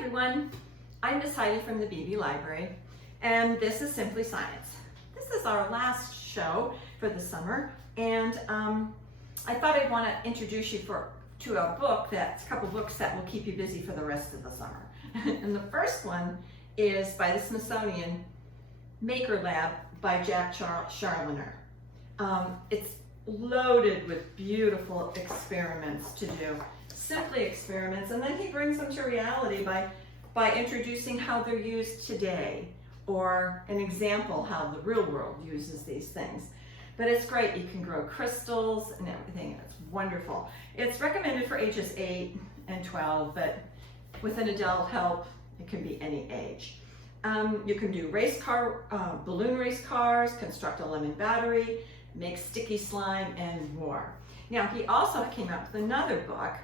everyone, I'm Miss Heidi from the BB Library, and this is Simply Science. This is our last show for the summer, and I thought I'd want to introduce you to a book that's a couple books that will keep you busy for the rest of the summer. And the first one is by the Smithsonian Maker Lab by Jack Charliner. It's loaded with beautiful experiments to do, simply experiments, and then he brings them to reality by introducing how they're used today, or an example how the real world uses these things. But it's great. You can grow crystals and everything. It's wonderful. It's recommended for ages 8 and 12, but with an adult help, it can be any age. You can do balloon race cars, construct a lemon battery, make sticky slime, and more. Now, he also came out with another book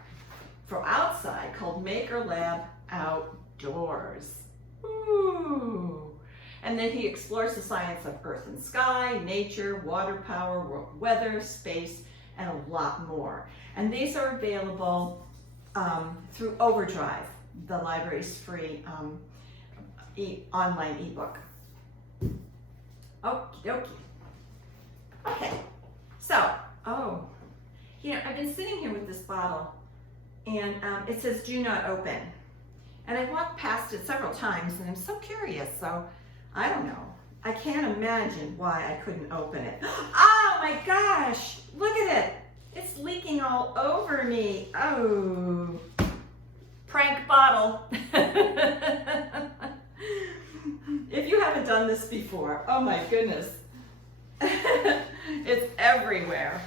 for outside called Maker Lab Outdoors. Ooh. And then he explores the science of earth and sky, nature, water power, weather, space, and a lot more. And these are available through Overdrive, the library's free online ebook. Okie dokie. Okay, so, I've been sitting here with this bottle, and it says do not open. And I walked past it several times, and I'm so curious, so I don't know. I can't imagine why I couldn't open it. Oh my gosh, look at it. It's leaking all over me. Oh, prank bottle. If you haven't done this before, oh my goodness. It's everywhere.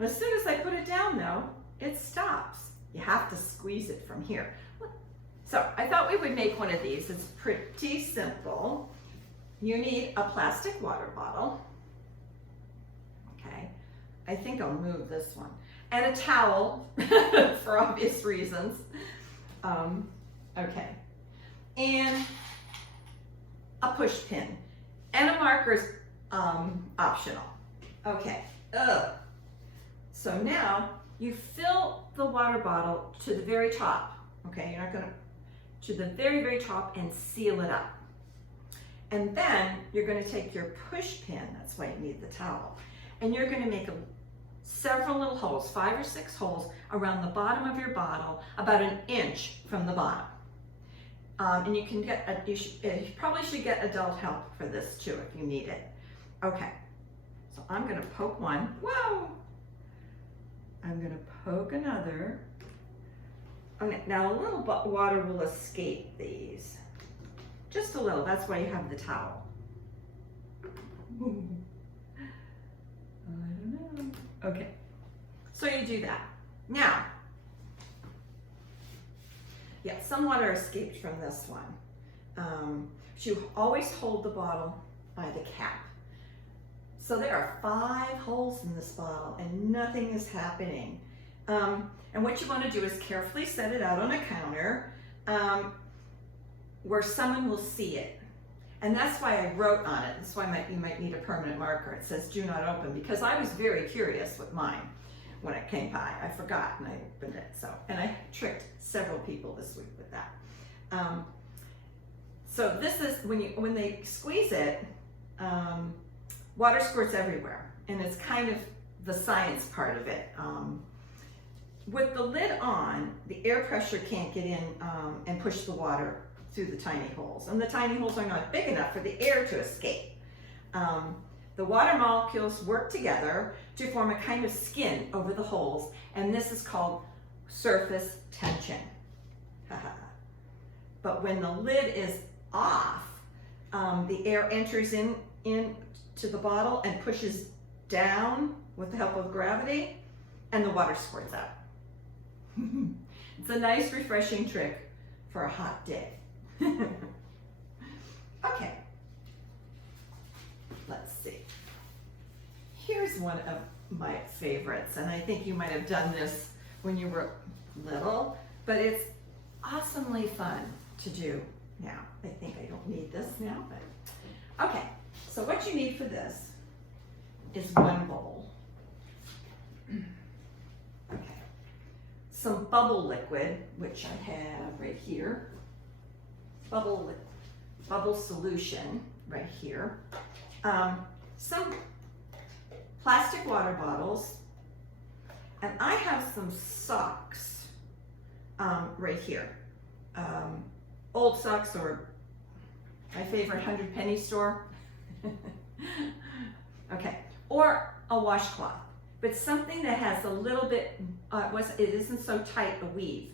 As soon as I put it down though, it stops. You have to squeeze it from here. So I thought we would make one of these. It's pretty simple. You need a plastic water bottle. Okay, I think I'll move this one. And a towel for obvious reasons. Okay, and a push pin. And a marker's optional. Okay, So now you fill the water bottle to the very top. Okay, you're not gonna, to the very, very top, and seal it up. And then you're gonna take your push pin, that's why you need the towel, and you're gonna make several little holes, 5 or 6 holes around the bottom of your bottle, about 1 inch from the bottom. And you can get, you probably should get adult help for this too if you need it. Okay, so I'm gonna poke one, whoa! I'm gonna poke another. Okay, now a little water will escape these. Just a little, that's why you have the towel. Ooh. I don't know. Okay, so you do that. Now, yeah, some water escaped from this one. You always hold the bottle by the cap. So there are 5 holes in this bottle and nothing is happening. And what you want to do is carefully set it out on a counter where someone will see it. And that's why I wrote on it. That's why you might need a permanent marker. It says do not open, because I was very curious with mine when it came by. I forgot and I opened it. And I tricked several people this week with that. So this is, when they squeeze it, water squirts everywhere, and it's kind of the science part of it. With the lid on, the air pressure can't get in and push the water through the tiny holes, and the tiny holes are not big enough for the air to escape. The water molecules work together to form a kind of skin over the holes, and this is called surface tension. But when the lid is off, the air enters into the bottle and pushes down with the help of gravity, and the water squirts out. It's a nice, refreshing trick for a hot day. Okay, let's see. Here's one of my favorites, and I think you might have done this when you were little, but it's awesomely fun to do now. I think I don't need this now, but okay. So what you need for this is 1 bowl. Okay. Some bubble liquid, which I have right here. bubble solution right here. Some plastic water bottles, and I have some socks right here. Old socks, or my favorite 100 penny store. Okay, or a washcloth, but something that has a little bit, it isn't so tight a weave.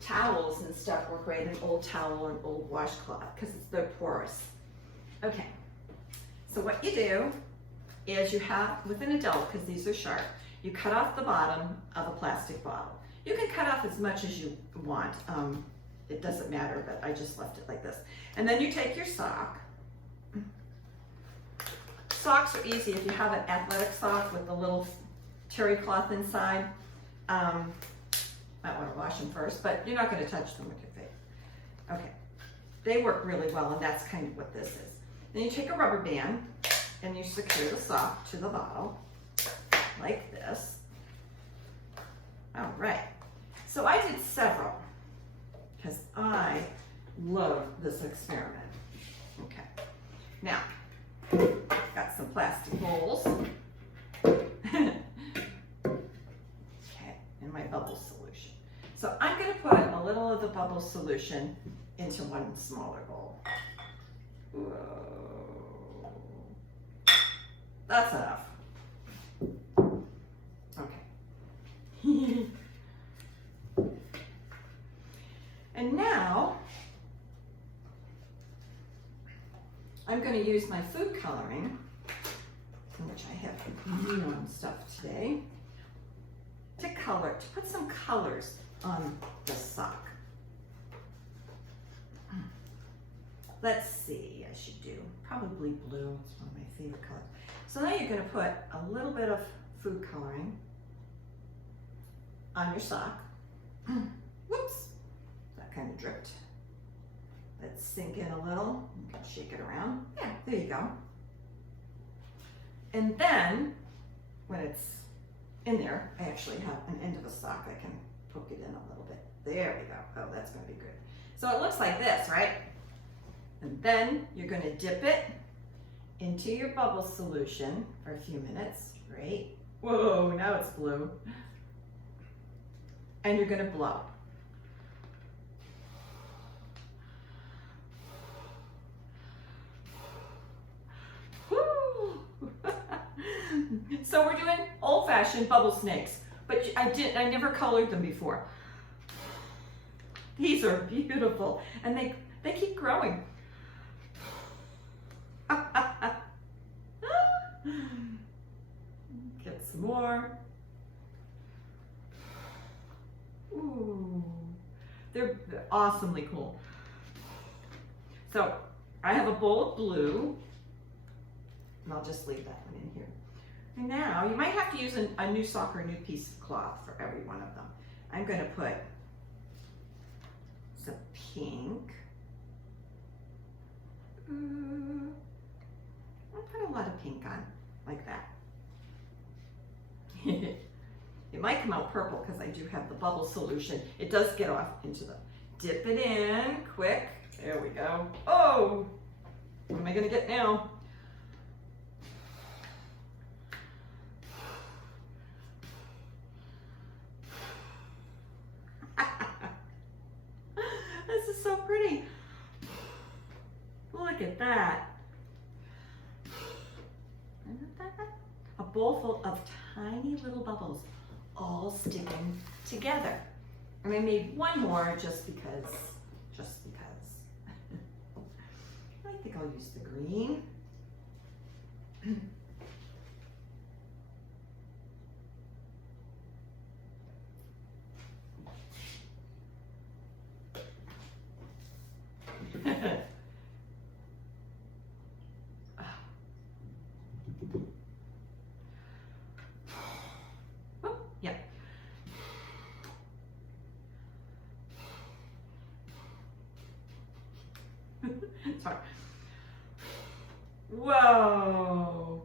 Towels and stuff work great, an old towel or an old washcloth, because they're porous. Okay, so what you do is you have, with an adult, because these are sharp, you cut off the bottom of a plastic bottle. You can cut off as much as you want. It doesn't matter, but I just left it like this. And then you take your sock. Socks are easy if you have an athletic sock with the little terry cloth inside. Might want to wash them first, but you're not going to touch them with your face. Okay, they work really well, and that's kind of what this is. Then you take a rubber band and you secure the sock to the bottle like this. All right, so I did several because I love this experiment. Okay, now got some plastic bowls. Okay, and my bubble solution. So I'm going to put a little of the bubble solution into one smaller bowl. Whoa. That's enough. Okay. And now I'm going to use my food coloring, in which I have neon stuff today, to put some colors on the sock. Let's see, I should do probably blue. It's one of my favorite colors. So now you're going to put a little bit of food coloring on your sock. Whoops, that kind of dripped. Let's sink in a little. You can shake it around. Yeah, there you go. And then, when it's in there, I actually have an end of a sock. I can poke it in a little bit. There we go. Oh, that's going to be good. So it looks like this, right? And then you're going to dip it into your bubble solution for a few minutes, right? Whoa, now it's blue. And you're going to blow. So we're doing old-fashioned bubble snakes, but I never colored them before. These are beautiful, and they keep growing. Get some more. Ooh, they're awesomely cool. So I have a bowl of blue, and I'll just leave that one in here. And now you might have to use a new sock or a new piece of cloth for every one of them. I'm going to put some pink. I'll put a lot of pink on, like that. It might come out purple because I do have the bubble solution. It does get off into the, dip it in quick. There we go. Oh, what am I going to get now? This is so pretty. Look at that. A bowl full of tiny little bubbles all sticking together. And I made one more just because. I think I'll use the green. Oh, yeah. Sorry. Whoa.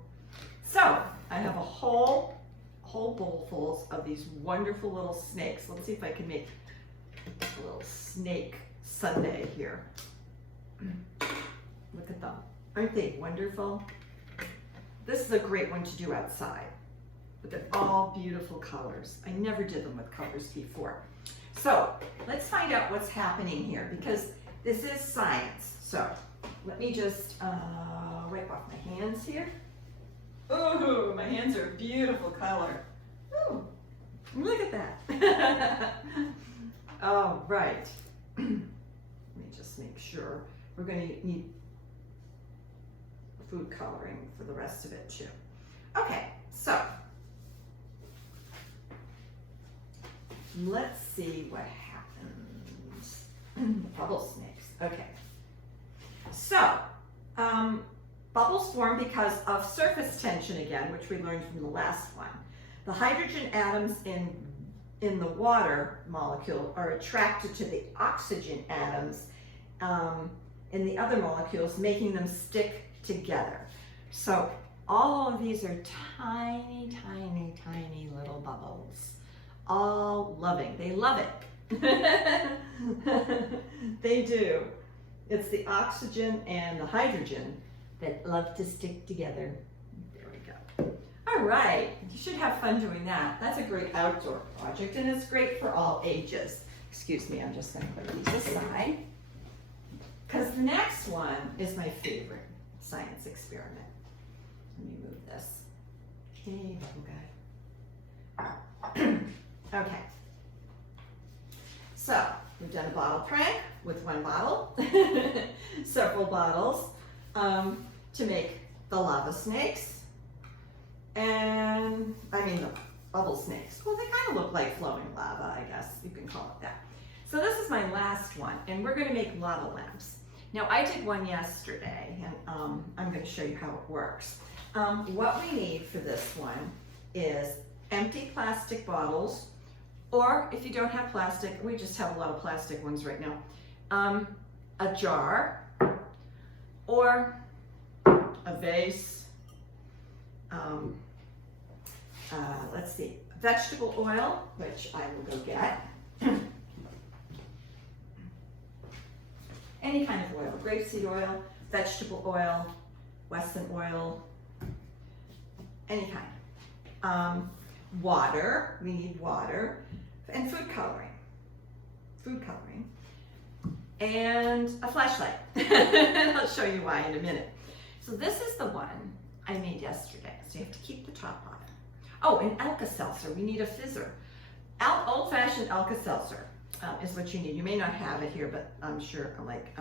So I have a whole bowlfuls of these wonderful little snakes. Let's see if I can make a little snake Sundae here. Look at them. Aren't they wonderful? This is a great one to do outside. But they're all beautiful colors. I never did them with colors before. So let's find out what's happening here, because this is science. So let me just wipe off my hands here. Oh, my hands are a beautiful color. Ooh, look at that. All right. Let me just make sure. We're going to need food coloring for the rest of it too. Okay, so let's see what happens. Bubble snakes. Okay. So, bubbles form because of surface tension again, which we learned from the last one. The hydrogen atoms in the water molecule are attracted to the oxygen atoms in the other molecules, making them stick together. So all of these are tiny, tiny, tiny little bubbles, all loving. They love it. They do. It's the oxygen and the hydrogen that love to stick together. There we go. All right, you should have fun doing that. That's a great outdoor project, and it's great for all ages. Excuse me, I'm just going to put these aside, because the next one is my favorite science experiment. Let me move this. Hey, bubble guy. Okay. So, we've done a bottle prank with one bottle, several bottles, to make the lava snakes, and, I mean the bubble snakes. Well, they kind of look like flowing lava, I guess you can call it that. So this is my last one, and we're going to make lava lamps. Now, I did one yesterday, and I'm going to show you how it works. What we need for this one is empty plastic bottles, or if you don't have plastic, we just have a lot of plastic ones right now, a jar, or a vase, let's see, vegetable oil, which I will go get. Any kind of oil, grapeseed oil, vegetable oil, Wesson oil, any kind. Water, we need water, and food coloring. And a flashlight. I'll show you why in a minute. So this is the one I made yesterday. So you have to keep the top on. Oh, and Alka-Seltzer, we need a fizzer. Old-fashioned Alka-Seltzer is what you need. You may not have it here, but I'm sure like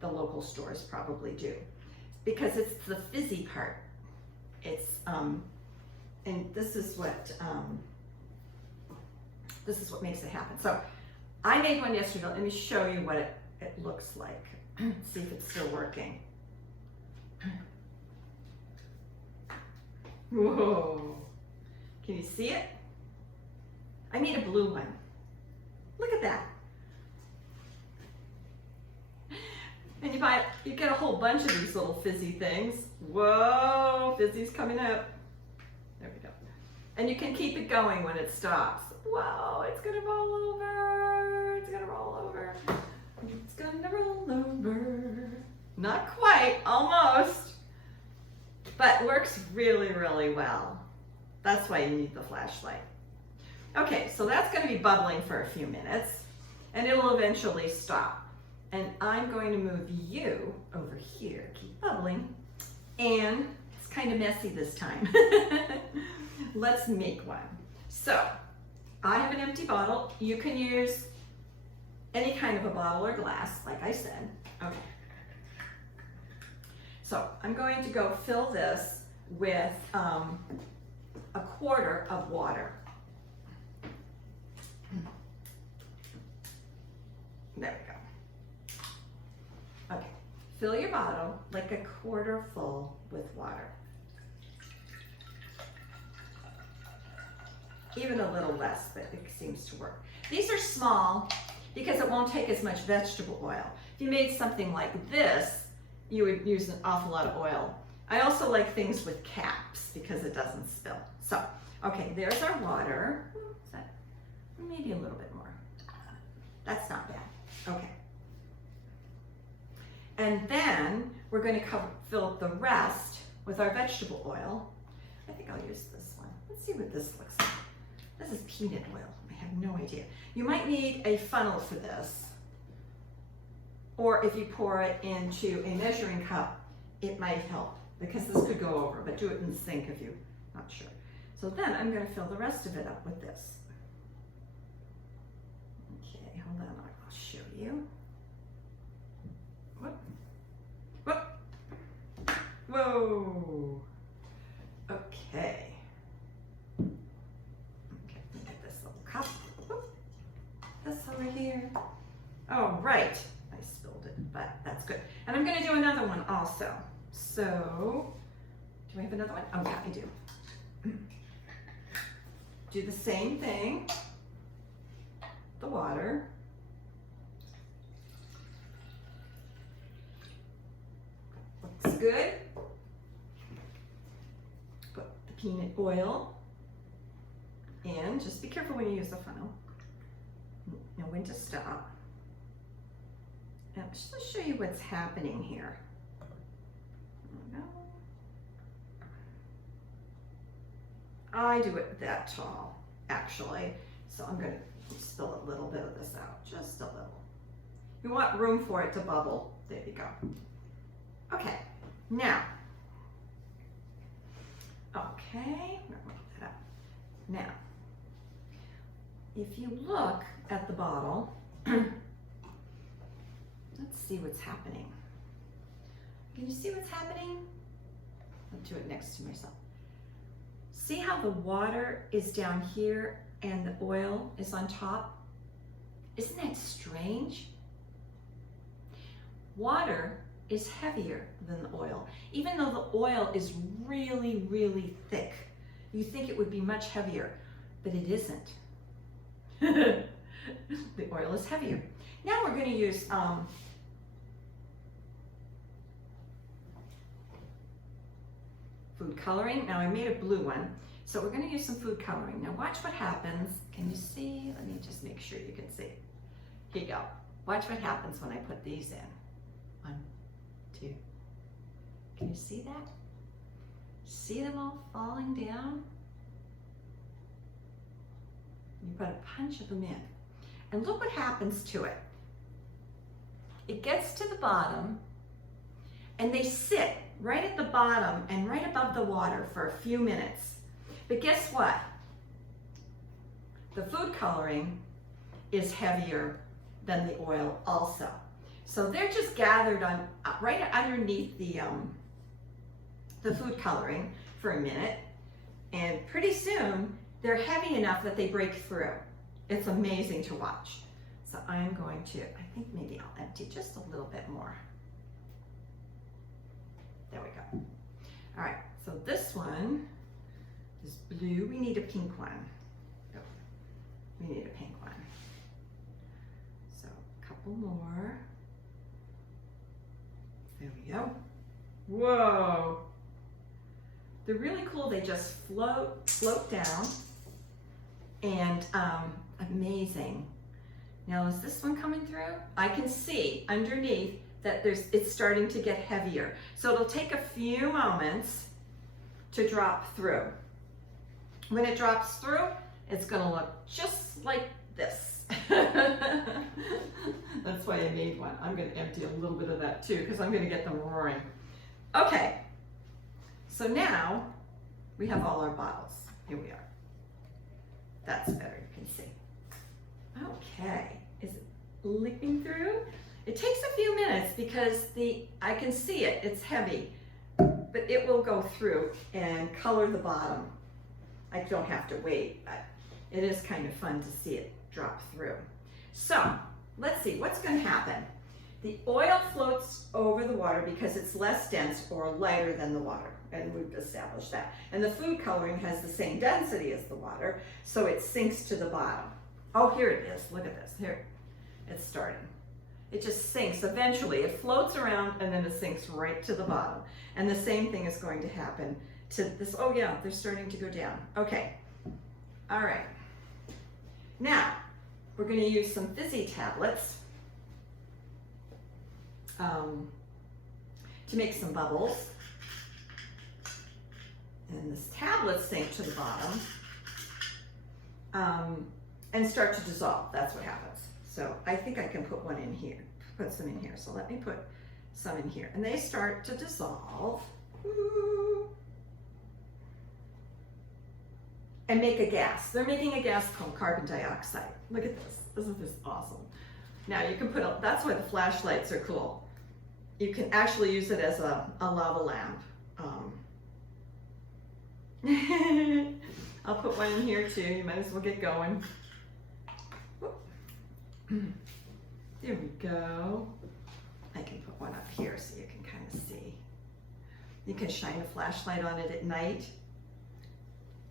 the local stores probably do. Because it's the fizzy part. It's, and this is what makes it happen. So I made one yesterday. Let me show you what it looks like. See if it's still working. Whoa. Can you see it? I made a blue one. Look at that. And you get a whole bunch of these little fizzy things. Whoa, fizzy's coming up. There we go. And you can keep it going when it stops. Whoa, it's gonna roll over. It's gonna roll over. It's gonna roll over. Not quite, almost. But works really, really well. That's why you need the flashlight. Okay, so that's going to be bubbling for a few minutes, and it'll eventually stop. And I'm going to move you over here, keep bubbling, and it's kind of messy this time. Let's make one. So, I have an empty bottle. You can use any kind of a bottle or glass, like I said. Okay. So, I'm going to go fill this with a quarter of water. There we go. Okay, fill your bottle like a quarter full with water. Even a little less, but it seems to work. These are small because it won't take as much vegetable oil. If you made something like this, you would use an awful lot of oil. I also like things with caps because it doesn't spill. So, okay, there's our water. Maybe a little bit more. That's not bad. Okay, And then we're going to fill up the rest with our vegetable oil. I think I'll use this one. Let's see what this looks like. This is peanut oil. I have no idea. You might need a funnel for this. Or if you pour it into a measuring cup, it might help because this could go over, but do it in the sink if you're not sure. So then I'm going to fill the rest of it up with this. Okay, hold on, I'll show you. Whoop. Whoop. Whoa. Okay. Okay, let me get this little cup. Whoop. This over here. Oh, right. I spilled it, but that's good. And I'm going to do another one also. So, do I have another one? Oh, yeah, I do. Do the same thing. The water. Looks good. Put the peanut oil in. Just be careful when you use the funnel. Know when to stop. Now, just to show you what's happening here. I do it that tall, actually. So I'm going to spill a little bit of this out, just a little. You want room for it to bubble. There you go. Okay, now. Okay, that up. Now, if you look at the bottle, let's see what's happening. Can you see what's happening? I'll do it next to myself. See how the water is down here and the oil is on top? Isn't that strange? Water is heavier than the oil. Even though the oil is really, really thick, you think it would be much heavier, but it isn't. The oil is heavier. Now we're going to use food coloring. Now I made a blue one, so we're going to use some food coloring. Now watch what happens. Can you see? Let me just make sure you can see. Here you go. Watch what happens when I put these in. 1, 2. Can you see that? See them all falling down? You put a punch of them in. And look what happens to it. It gets to the bottom and they sit right at the bottom and right above the water for a few minutes. But guess what? The food coloring is heavier than the oil also. So they're just gathered on right underneath the food coloring for a minute, and pretty soon they're heavy enough that they break through. It's amazing to watch. So I'm going to, I think maybe I'll empty just a little bit more. There we go. All right, so this one is blue. We need a pink one. Oh, we need a pink one. So a couple more. There we go. Whoa. They're really cool. They just float down, and amazing. Now is this one coming through? I can see underneath that it's starting to get heavier. So it'll take a few moments to drop through. When it drops through, it's gonna look just like this. That's why I made one. I'm gonna empty a little bit of that too, because I'm gonna get them roaring. Okay, so now we have all our bottles. Here we are. That's better, you can see. Okay, is it leaking through? It takes a few minutes because I can see it, it's heavy, but it will go through and color the bottom. I don't have to wait, but it is kind of fun to see it drop through. So let's see what's going to happen. The oil floats over the water because it's less dense or lighter than the water, and we've established that. And the food coloring has the same density as the water, so it sinks to the bottom. Oh, here it is. Look at this. Here, it's starting. It just sinks. Eventually, it floats around and then it sinks right to the bottom. And the same thing is going to happen to this. Oh yeah, they're starting to go down. Okay. All right. Now, we're going to use some fizzy tablets. to make some bubbles. And this tablet sink to the bottom and start to dissolve. That's what happens. So I think I can put one in here, put some in here. So let me put some in here. And they start to dissolve. Woo. And make a gas. They're making a gas called carbon dioxide. Look at this. Isn't this awesome? Now you can put, that's why the flashlights are cool. You can actually use it as a lava lamp. I'll put one in here too. You might as well get going. There we go. I can put one up here so you can kind of see. You can shine a flashlight on it at night.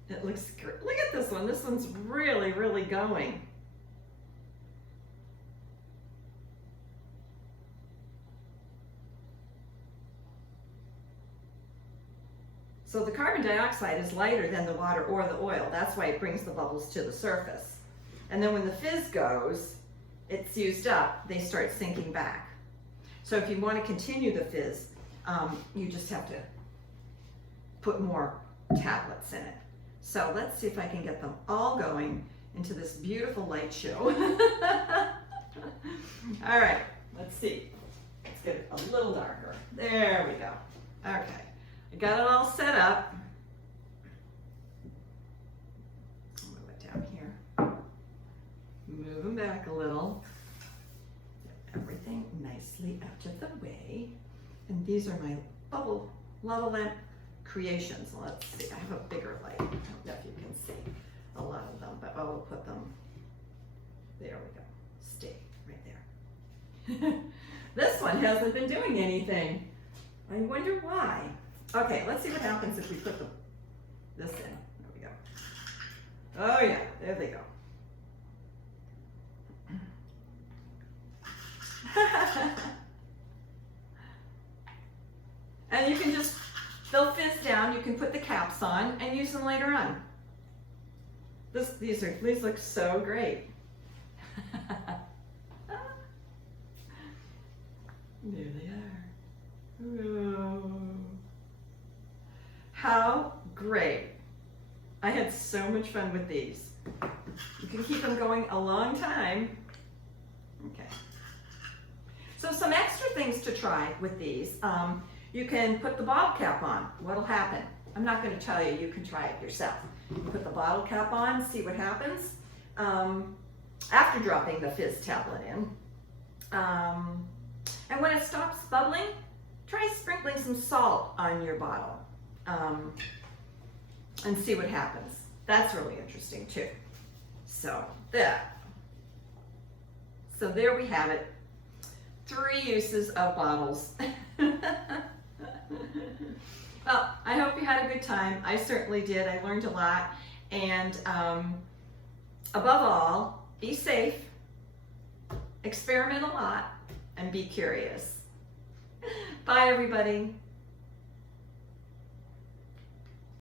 It looks great. Look at this one. This one's really, really going. So the carbon dioxide is lighter than the water or the oil. That's why it brings the bubbles to the surface. And then when the fizz goes, it's used up, they start sinking back. So if you want to continue the fizz, you just have to put more tablets in it. So let's see if I can get them all going into this beautiful light show. All right, let's see. Let's get it a little darker. There we go. Okay, I got it all set up. I'll move it down here. Move them back a little. Get everything nicely out of the way. And these are my bubble lava lamp creations. Let's see, I have a bigger light. I don't know if you can see a lot of them, but I will put them, there we go, stay right there. This one hasn't been doing anything. I wonder why. Okay, let's see what happens if we put this in. There we go. Oh yeah, there they go. And you can just, they'll fizz down. You can put the caps on and use them later on. These look so great. There they are. Whoa. How great. I had so much fun with these. You can keep them going a long time. Okay. So some extra things to try with these. You can put the bottle cap on. What'll happen? I'm not going to tell you. You can try it yourself. You put the bottle cap on, see what happens after dropping the fizz tablet in. And when it stops bubbling, try sprinkling some salt on your bottle and see what happens. That's really interesting too. So there we have it. 3 uses of bottles. Well, I hope you had a good time. I certainly did. I learned a lot. And above all, be safe, experiment a lot, and be curious. Bye, everybody.